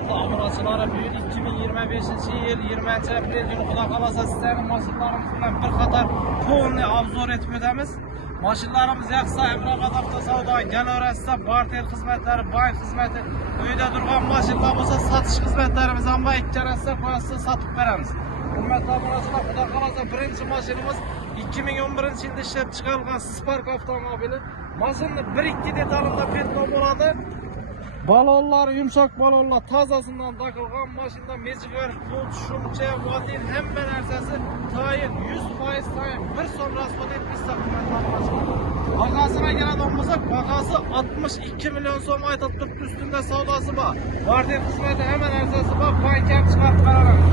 hurmatli obunachilar, bugun 2025-yil 20-aprel kuni Xudo xolasa sizlarning mashinalarimiz bilan bir qator polni obzor etib o'tamiz. Mashinalarimiz Yaqsa, Imroqat avtosavdo, Galorasda barter xizmatlari, bank xizmati, uyda turgan mashinalar bo'lsa sotish xizmatlarimiz ham bor, ikkalasida qo'yasiz sotib beramiz. Hurmatli obunachilar, Xudo xolasa birinchi mashinamiz 2011-yilda ishlab chiqarilgan Spark avtomobili. Mashinaning 1-2 detalida petno bo'ladi. Balonlar, yumshoq balonlar tozasidan takilgan, mashinada mejg'ar, pult, shumcha, motor hamma narsasi tayin, 100% tayin, bir so'm rasxod etmasa bahosini keladigan bo'lsak, bahosi 62 million so'm aytilib turibdi, ustunda savdosi bor. Barter xizmati hamma narsasi bor, bank ham chiqarib beramiz.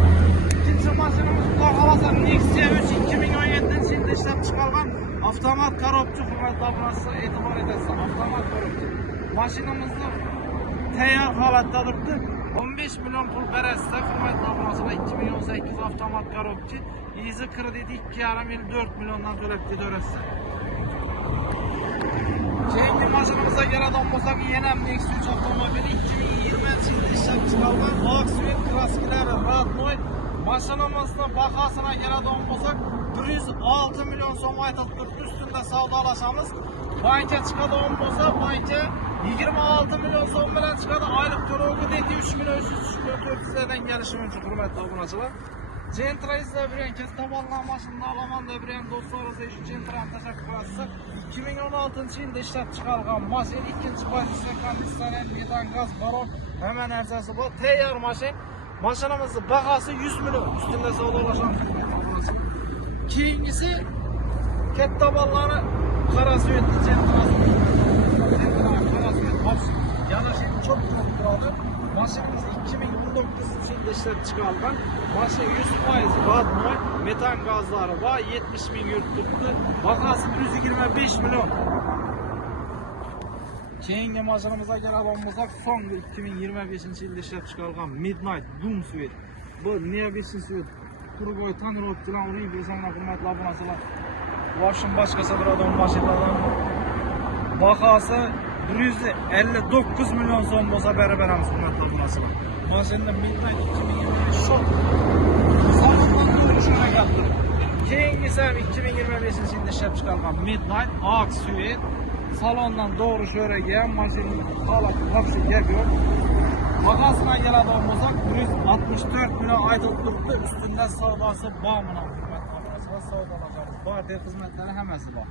Ikkinchi mashinamiz Xudo xolasa Nexia 3 2017-yilda ishlab chiqarilgan avtomat korobchi. Hurmatli obunachilar, e'tibor etasiz, avtomat korobchi. Mashinamizni tayyor holatda turibdi. 15 million pul berasizlar. Hurmatli obunachilar, 2018 avtomat korobchi. Easy kredit 2,5 yil 4 milliondan to'lab ketaverasizlar. Keyingi mashinamizga keladigan bo'lsak, yana Nexia 3 avtomobili 2020-yilda ishlab chiqarilgan Oxford kraskalari Radnoy. Mashinamizning bahosini keladigan bo'lsak, 106 million so'm aytilib turibdi, ustunda savdolashamiz. Bankka chiqadigan bo'lsa, bankka 26 million so'm bilan chiqadi. Oylik to'loviga 3 million 400 dan kelishi mumkin. Hurmatli obunachilar, Gentraizda bilan katta bo'lgan mashina olamanda bilan do'stlaringiz uchun Gentrani tashakkur qilasiz. 2016-yilda ishlab chiqarilgan mashina, ikkinchi pozitsiya, konditsioner, metan gaz, balon, hamma narsasi bor. Tayyor mashina. Mashinamizning bahosi 100 million, ustunda savdolashamiz. Keyingisi katta ballari qarasuyet Gentrasi. Yanashib çok turadi. Mashinamiz 2019-yilda ishlab chiqarilgan. Mashina 100% Radnoy, metan gazlari va 70 ming yurt turibdi. Bahosi 125 million. Keyingi mashinamizga keladigan bo'lsak, so'nggi 2025-yilda ishlab chiqarilgan Midnight Doom Sweet. Bu neobechniy svet. Turboy tonirovchilar uning bo'lsanlar, hurmatli obunachilar. Boshim boshqasi turadigan mashinalardan bahosi 159 million so'm bo'lsa berib beramiz, hurmatli obunachilar. Mashinada Midnight 2025 shok salondan keldi. Keyingisi ham 2025-yilda ishlab chiqarilgan Midnight Ox Sweet. Salondan doğru sho'ragan mashinaning holati topsi gap yo'q. Bahosini keladigan bo'lsak, 164 million aytilib turibdi, ustunda savdosi bor. Mana hurmatli obunachilar, savdolashamiz. Barter xizmatlari hammasi bor.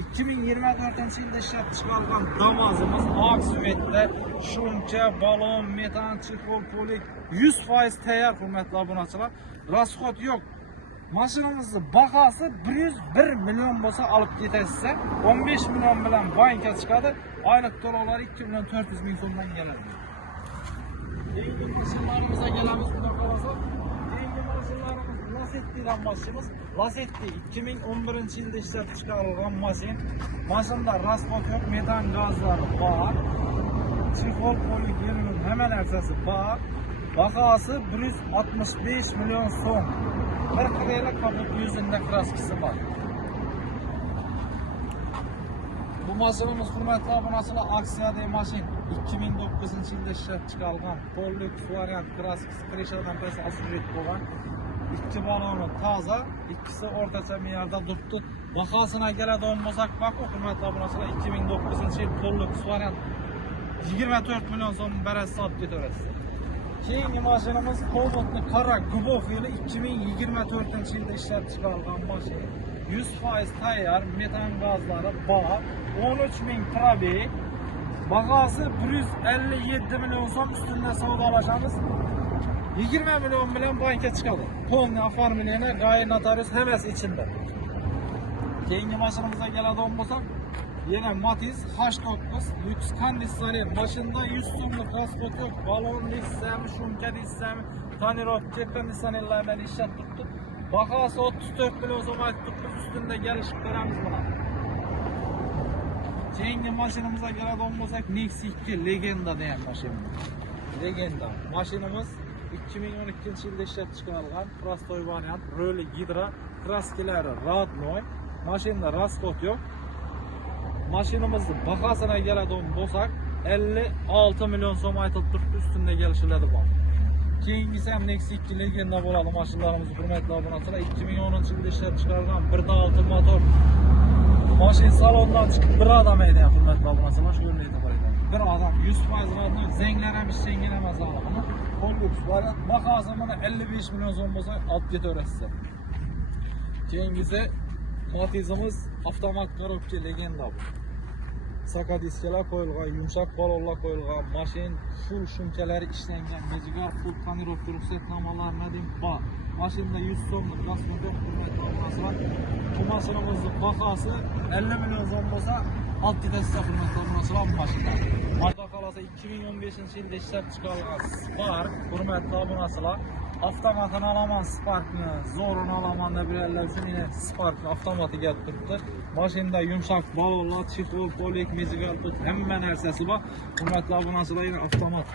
2024-yilda ishlab chiqarilgan Damazimiz Oxfordda shumcha, balon, metan, chexol, polik 100% tayyor, hurmatli obunachilar. Rasxod yo'q. Mashinamizning bahosi 101 million bo'lsa olib ketasizlar, 15 million bilan bankka chiqadi. Oylik to'lovlari 2 million 400 ming so'mdan keladi. Keyingi mashinalarimizni kelamiz, Xudo xolasa. Keyingi mashinalarimiz Lasetti'dan boshlaymiz. Lasetti 2011-yilda ishlab chiqarilgan mashina. Mashinada rasxod yo'q, metan gazlari bor. Chexol, polik, yelmin hamma narsasi bor. Bahosi 165 million so'm. Bir qirayla kaput yüzünde kraskisi var. Bu maşinamiz hurmatli obunachilar aksiyadagi mashina 2009-yilda ishlab chiqarilgan Polux variant kraskisi, krishadan pes asfalt bo'lgan. Ikki baloni toza, ikkisi o'rtacha me'yorda turibdi. Bahosini keladigan bo'lsak, hurmatli obunachilar, 2009-yil Polux variant 24 million so'm berasiz, sotib ketaverasiz. Keyingi mashinamiz Cobalt qora Gubov yili 2024-yilda ishlab chiqarilgan mashina. 100% tayyor, metan gazlari bor, 13 ming probeg. Bahosi 157 million so'm, ustunda savdolashamiz. 20 million bilan bankka chiqadi. Polni oformleni, g'ayri notarius hammasi ichida. Keyingi mashinamizga keladigan bo'lsak, yana Matiz H9 lüks konditsioner. Mashinada 100 so'mlik rasxod yo'q, balon desami, shumka desami, tonirovchi konditsionerlardan ishlab turibdi. Bahosi 34 million so'm aytib turibdi, ustunda kelishib beramiz buni. Keyingi mashinamizga keladigan bo'lsak, Nexia 2 Legenda degan mashina. Legenda. Mashinamiz 2012-yilda ishlab chiqarilgan prostoy variant, roli gidro, kraskalari Radnoy. Mashinada rasxod yo'q. Mashinamizning bahosini keladigan bo'lsak, 56 milyon so'm aytilib turibdi, üstünde gelişiladi bu. Keyingisi ham Nexia 2 legenda bo'ladi mashinalarimiz, hurmatli obunachilar. 2010-yilda ishlab chiqarilgan 1.6 motor. Mashina salondan chiqib bir odam edi, hurmatli obunachilar, shu yerda aytib bir odam 100% radno, zenglar ham ishlangan emas hali. Buni Honduks variant bahosi mana 55 milyon so'm bo'lsa olib ketaverasiz. Keyingisi Matizimiz avtomat korobka legenda bu. Saka diskalar qo'yilgan, yumshoq balonlar qo'yilgan, mashina full shumkalari ishlangan, mejigar full tonirovka ruxsatnomalar nadim bor. Mashinada 100 so'mlik rasmda hurmatli obunachilar. Bu mashinamizning bahosi 50 million so'm bo'lsa, olib ketasiz hurmatli obunachilar bu mashina. Xudo xolasa 2015-yilda ishlab chiqarilgan Spark, hurmatli obunachilar. Avtomatini olaman Sparkni, zo'rini olaman deb yurganlar uchun yine Sparkni avtomatiga turibdi. Mashinada yumshoq balonlar, chexol, polek, mejigal tut, hamma narsasi bor. Hurmatli obunachilar, yine avtomat.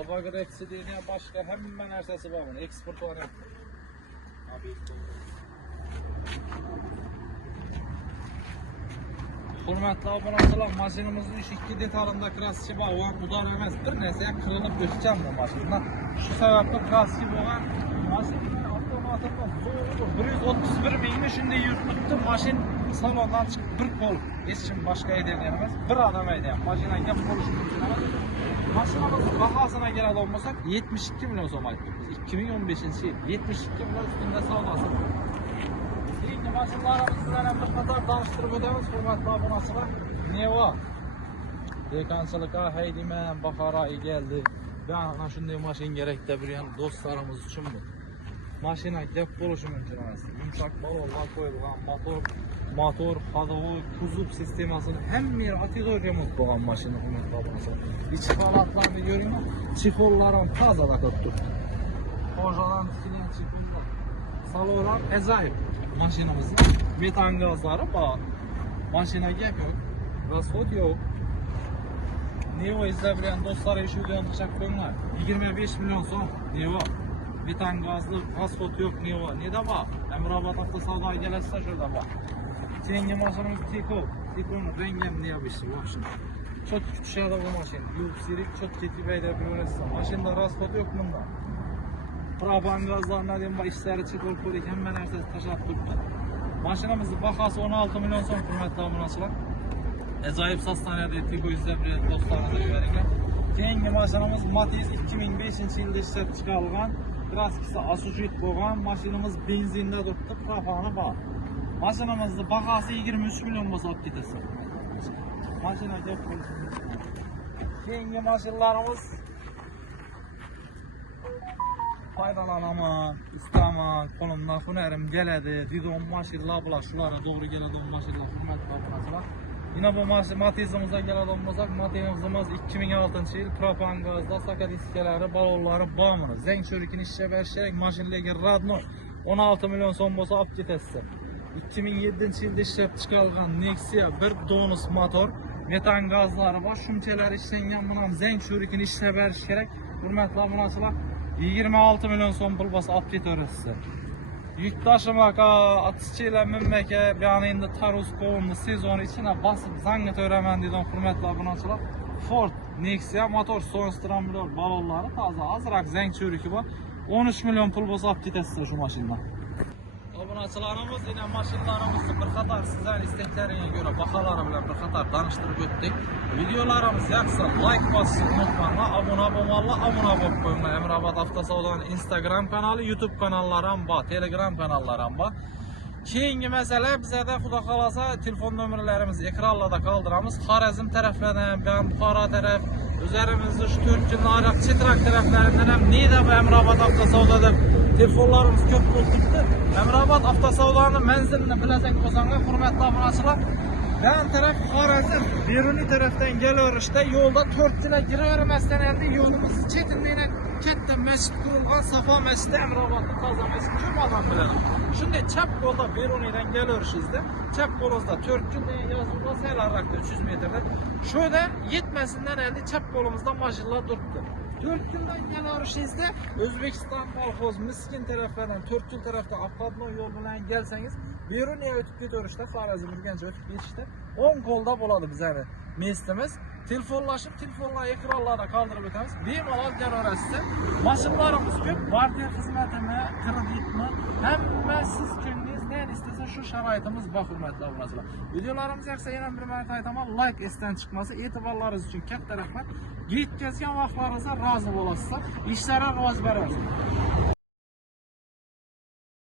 Abagreksi deyilgan boshqa hamma narsasi bor. Eksport variant. Hurmatli obunachilar, mashinamizning ikki detalida kraska bor va udor emas, bir narsa ham qilinib o'tgan bu mashina. Shu sababli kraska bo'lgan mashina avtomatini zo'r 131 mingni shunday yurtibdi. Mashina salondan chiqib bir qo'l, hech kim boshqa aytgan emas, bir odam aytgan. Mashinaga bo'lishi mumkin emas. Mashinamizning bahosini keladigan bo'lsak 72 million so'm aytibmiz. 2015-yil 72 million üstünde savdosi. Keyingi mashinalarimiz bilan ham bir qator tanishtirib o'tamiz, hurmatli obunachilar. Neva dekanchilikka haydayman, bahora keldi. Ben ana shunday mashina kerak deb yurgan do'stlarimiz uchun bu. Mashina gap bo'lishi mumkin emas. Yumshoq balonlar qo'yilgan, motor, ходовой, kuzov sistemasini hamma yeri atidoy remont bo'lgan mashina, hurmatli obunachilar. İçki holatlarini ko'ringlar. Chexollar ham tozada turibdi. Qo'shadan tikilgan chexollar. Salonlar ajoyib. Mashinamizda metan gazlari bor. Mashinaga gap yo'q. Rasxod yo'q. Neva izlab yurgan do'stlar shu videoni qilib qo'yinglar. 25 million so'm Neva. Metan gazli rasxod yo'q Neva. Neda bor? Amrabat avtosavdoga kelasizlar shunda bor. Keyingi mashinamiz Tiko'ni rengi ham neobishli вообще. Chotki tushadi bu mashina. Yo'q, sirik chotki tibayda ko'rasiz. Mashinada rasxod yo'q bunda. Propan gazlarına deyim bak işleri çekol koyuk hemen narsasi tashlab turibdi. Mashinamizning bahosi 16 million so'm, hurmatli obunachilar. Ajoyib sostaniyada Tiko izlab do'stlarimizga beringlar. Keyingi mashinamiz Matiz 2005-yilda ishlab chiqarilgan, kraskasi asujit bo'lgan, mashinamiz benzinda turibdi, propani bor. Mashinamizning bahosi 23 million bo'lsa olib ketasiz. Mashina gap bo'lishi. Keyingi mashinalarimiz faydalanaman, istaman, qo'limdan hunarim keladi, didon mashinalar bular, shularga to'g'ri keladigan mashinalar, hurmatli obunachilar. Yine bu Matizimizga keladigan bo'lsak, Matizimiz 2006-yil propan gazda saka diskalari, balonlari bormi? Zeng cho'rikini ishlab berish kerak, mashinalarga radno 16 million so'm bo'lsa olib ketasiz. 2007-yilda ishlab chiqarilgan Nexia 1 Donus motor, metan gazlari bor, shumchalari ishlangan, buni ham zeng cho'rikini ishlab berish kerak, hurmatli obunachilar. 26 milyon so'm pul bo'lsa olib ketaverasiz. Yuk tashimaga, atchilar minmaka, yani endi Tarus qovunni sezoni ichine basib zangni to'raman degan hurmatli obunachilar. Ford Nexia motor sonstramlar balonlari toza, azroq zang cho'riki bor. 13 milyon pul bo'lsa olib ketasiz shu mashinadan. Obunachilarimiz yine mashinalarimizni bir qator sizlarning istaklaringizga ko'ra baholari bilan bir qator tanishtirib o'tdik. Videolarimiz yoqsa like bosishni unutmanglar, obuna bo'lib qo'yinglar. Amrabat avtosavdoning Instagram kanali, YouTube kanallari ham bor, Telegram kanallari ham bor. Keyingi masala bizda xudo xolasa telefon nomerlarimizni ekranlarda qoldiramiz. Xorazm taraflaridan ham, Buxoro taraf, o'zlarimizda shu 4 kundan ariq Chitrak taraflaridan ham neda bu Amrabat avtosavdoda telefonlarimiz ko'p bo'libdi. Amrabat avtosavdoning manzilini bilasak bo'lsangiz, hurmatli obunachilar, yan taraf Xorazm, Beruniy tarafdan kelaverishda yo'lda 4 chilar kiravermasdan endi yo'limiz chetindan katta masjid qurilgan, Safo masjidi, Amrabatning toza masjidi ko'p odam biladi. Shunday chap yo'lda Beruniydan kelaverishingizda, chap qo'lingizda 4 kun degan yozuv bor, saylarrakda 300 metrda. Sho'da yetmasindan endi chap qo'limizda mashinalar turibdi. 4 kundan kelaverishingizda O'zbekiston kolxoz Miskin taraflaridan 4 yil tarafdan Afqatnoy yo'l bilan kelsangiz, Beruniy o'tib ketaverishda, Xorazm urgancha o'tib ketishda 10 qo'lda bo'ladi bizlarni mestimiz. Telefonlar ekranlarda kaldırıp ötemiz. Bemalol kelaverasizlar. Mashinlarimiz ko'p. Barter xizmatimi, kreditmi, hamma siz ko'nglingiz neni istasa shu sharoitimiz bor, hurmatli obunachilar. Videolarimiz yoqsa yana bir marta aytaman, like esdan chiqmasa, e'tiborlaringiz uchun katta rahmat. Yetkazgan vaqtlaringizga rozi bo'lasizlar. Ishlari rivoj beraversin.